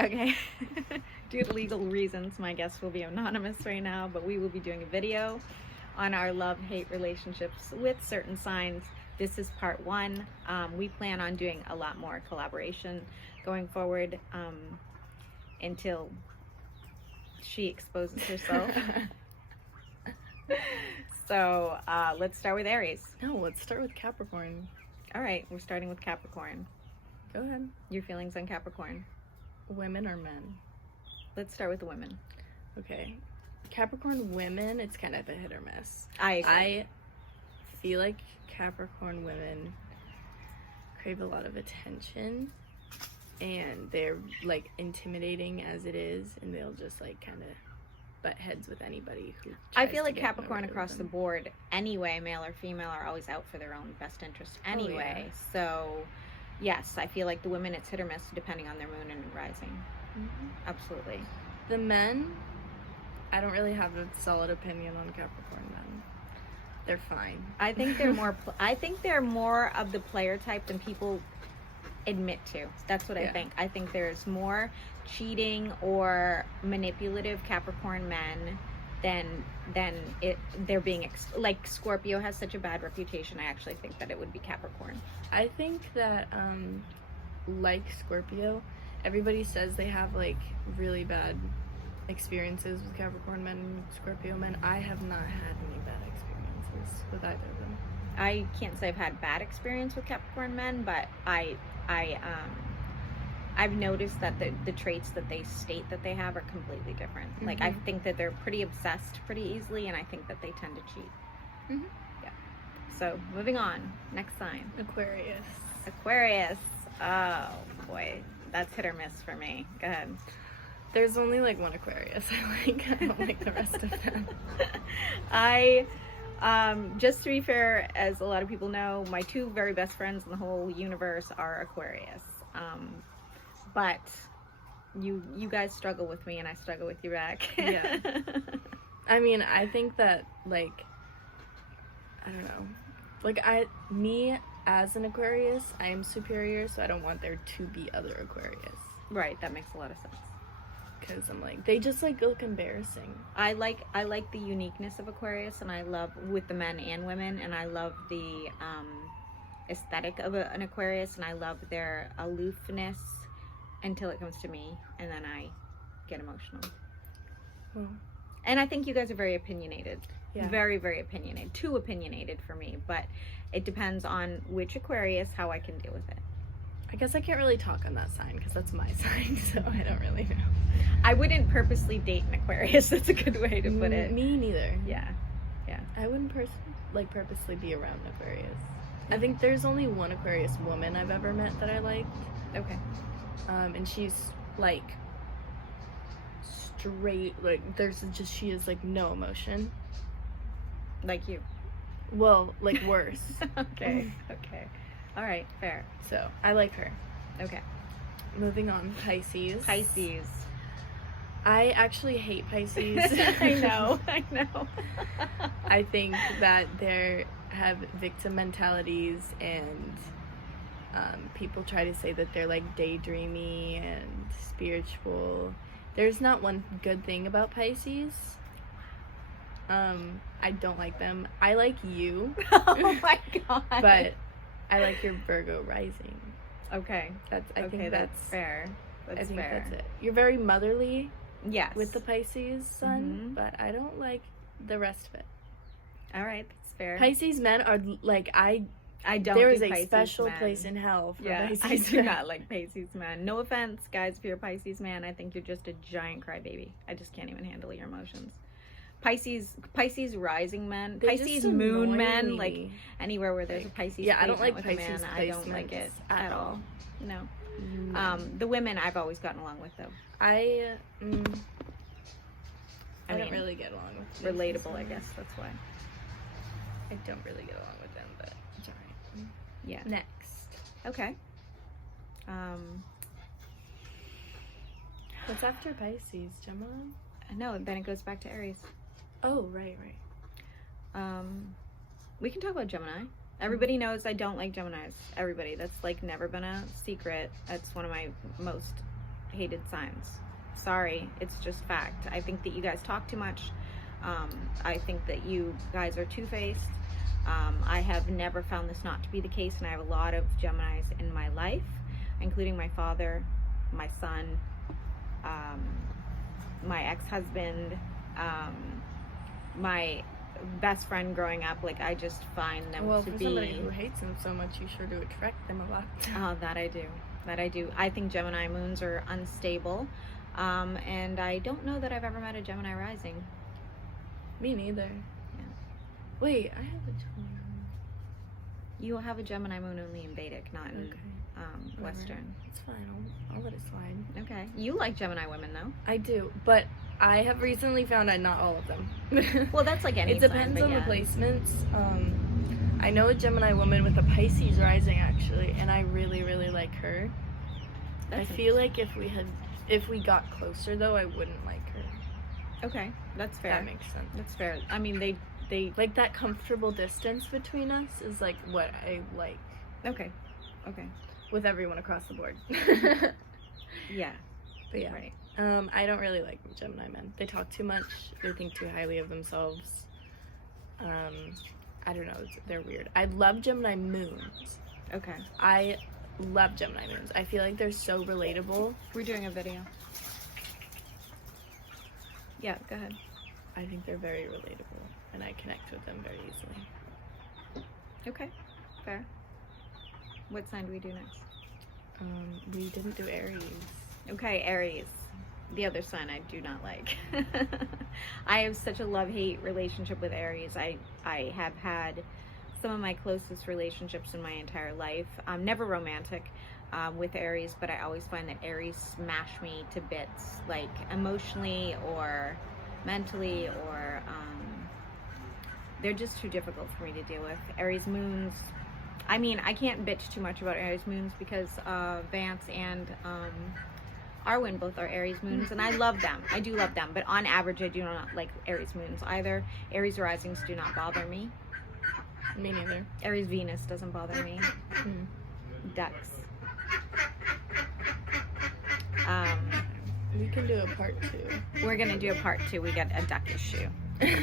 Okay. Due to legal reasons, my guest will be anonymous right now, but we will be doing a video on our love-hate relationships with certain signs. This is part one. We plan on doing a lot more collaboration going forward until she exposes herself. So let's start with Aries. No, let's start with Capricorn. All right, we're starting with Capricorn. Go ahead. Your feelings on Capricorn? Women or men? Let's start with the women. Okay. Capricorn women, it's kind of a hit or miss. I agree. I feel like Capricorn women crave a lot of attention, and they're like intimidating as it is, and they'll just like kind of butt heads with anybody who I feel like Capricorn across the board anyway, male or female, are always out for their own best interest anyway. Yeah. So yes, I feel like the women, it's hit or miss depending on their moon and rising. Mm-hmm. Absolutely. The men, I don't really have a solid opinion on Capricorn men. They're fine. I think they're more I think they're more of the player type than people admit to. That's what I think. I think there's more cheating or manipulative Capricorn men than they're being like Scorpio has such a bad reputation. I actually think that it would be Capricorn. I think that like Scorpio, everybody says they have like really bad experiences with Capricorn men and Scorpio men. I have not had any bad experiences with either of them. I can't say I've had bad experience with Capricorn men, but I've noticed that the traits that they state that they have are completely different. Mm-hmm. Like I think that they're pretty obsessed pretty easily, and I think that they tend to cheat. Mm-hmm. Yeah. So moving on, next sign. Aquarius. Aquarius. Oh boy, that's hit or miss for me. Go ahead. There's only like one Aquarius I like. I don't like the rest of them. Just to be fair, as a lot of people know, my two very best friends in the whole universe are Aquarius. But you guys struggle with me, and I struggle with you back. Yeah. I mean, I think that like, I don't know, like me as an Aquarius, I am superior, so I don't want there to be other Aquarius. Right, that makes a lot of sense. Because I'm like, they just like look embarrassing. I like the uniqueness of Aquarius, and I love with the men and women, and I love the aesthetic of an Aquarius, and I love their aloofness until it comes to me, and then I get emotional. And I think you guys are very opinionated. Yeah. Very, very opinionated. Too opinionated for me, but it depends on which Aquarius, how I can deal with it. I guess I can't really talk on that sign because that's my sign, so I don't really know. I wouldn't purposely date an Aquarius. That's a good way to put it. Me neither. Yeah. I wouldn't purposely be around Aquarius. I think there's only one Aquarius woman I've ever met that I liked. Okay. And she's like straight, like she has like no emotion. Like you. Well, like worse. Okay. All right, fair. So, I like her. Okay. Moving on, Pisces. I actually hate Pisces. I know. I think that they have victim mentalities, and people try to say that they're like daydreamy and spiritual. There's not one good thing about Pisces. I don't like them. I like you. Oh my god. But I like your Virgo rising. Okay. I think that's fair. That's it. You're very motherly. Yes. With the Pisces sun, but I don't like the rest of it. All right, that's fair. Pisces men are like I don't. There is a special place in hell for Pisces. I do not like Pisces men. No offense, guys, if you're a Pisces man, I think you're just a giant crybaby. I just can't even handle your emotions. Pisces rising men, Pisces moon men, like anywhere where there's a Pisces. Yeah, I don't like Pisces man, I don't like it at all. No. Mm. The women I've always gotten along with though. I don't really get along with them. Relatable, I guess that's why. I don't really get along with them, but it's alright. Yeah. Next. Okay. What's after Pisces? Gemini? No, then it goes back to Aries. Oh, right. We can talk about Gemini. Everybody knows I don't like Geminis. Everybody. That's like never been a secret. That's one of my most hated signs. Sorry, it's just fact. I think that you guys talk too much. I think that you guys are two-faced. I have never found this not to be the case, and I have a lot of Geminis in my life, including my father, my son, my ex-husband, my best friend growing up. Like, I just find them Well, to for be... somebody who hates them so much, you sure do attract them a lot. Oh, that I do. That I do. I think Gemini moons are unstable. And I don't know that I've ever met a Gemini rising. Me neither. Yeah. Wait, I have a Gemini moon. You will have a Gemini moon only in Vedic, not in Okay. Western. It's fine. I'll let it slide. Okay. You like Gemini women, though. I do, but I have recently found out not all of them. Well, that's like any It sign, depends but on yeah. the placements. I know a Gemini woman with a Pisces rising, actually, and I really, really like her. I feel like if we got closer, though, I wouldn't like her. Okay, that's fair. That makes sense. That's fair. I mean, they Like, that comfortable distance between us is, like, what I like okay. with everyone across the board. Yeah. But yeah. Right. I don't really like Gemini men. They talk too much. They think too highly of themselves. I don't know. They're weird. I love Gemini moons. Okay. I love Gemini moons. I feel like they're so relatable. We're doing a video. Yeah, go ahead. I think they're very relatable, and I connect with them very easily. Okay. Fair. What sign do we do next? We didn't do Aries. Okay, Aries. The other sign I do not like. I have such a love-hate relationship with Aries. I have had some of my closest relationships in my entire life. Never romantic with Aries, but I always find that Aries smash me to bits, like emotionally or mentally, or they're just too difficult for me to deal with. Aries moons, I mean, I can't bitch too much about Aries moons because Vance and Arwen both are Aries moons, and I love them. I do love them, but on average, I do not like Aries moons either. Aries risings do not bother me. Me neither. Aries Venus doesn't bother me. Ducks. We can do a part 2. We're gonna do a part 2. We got a duck issue.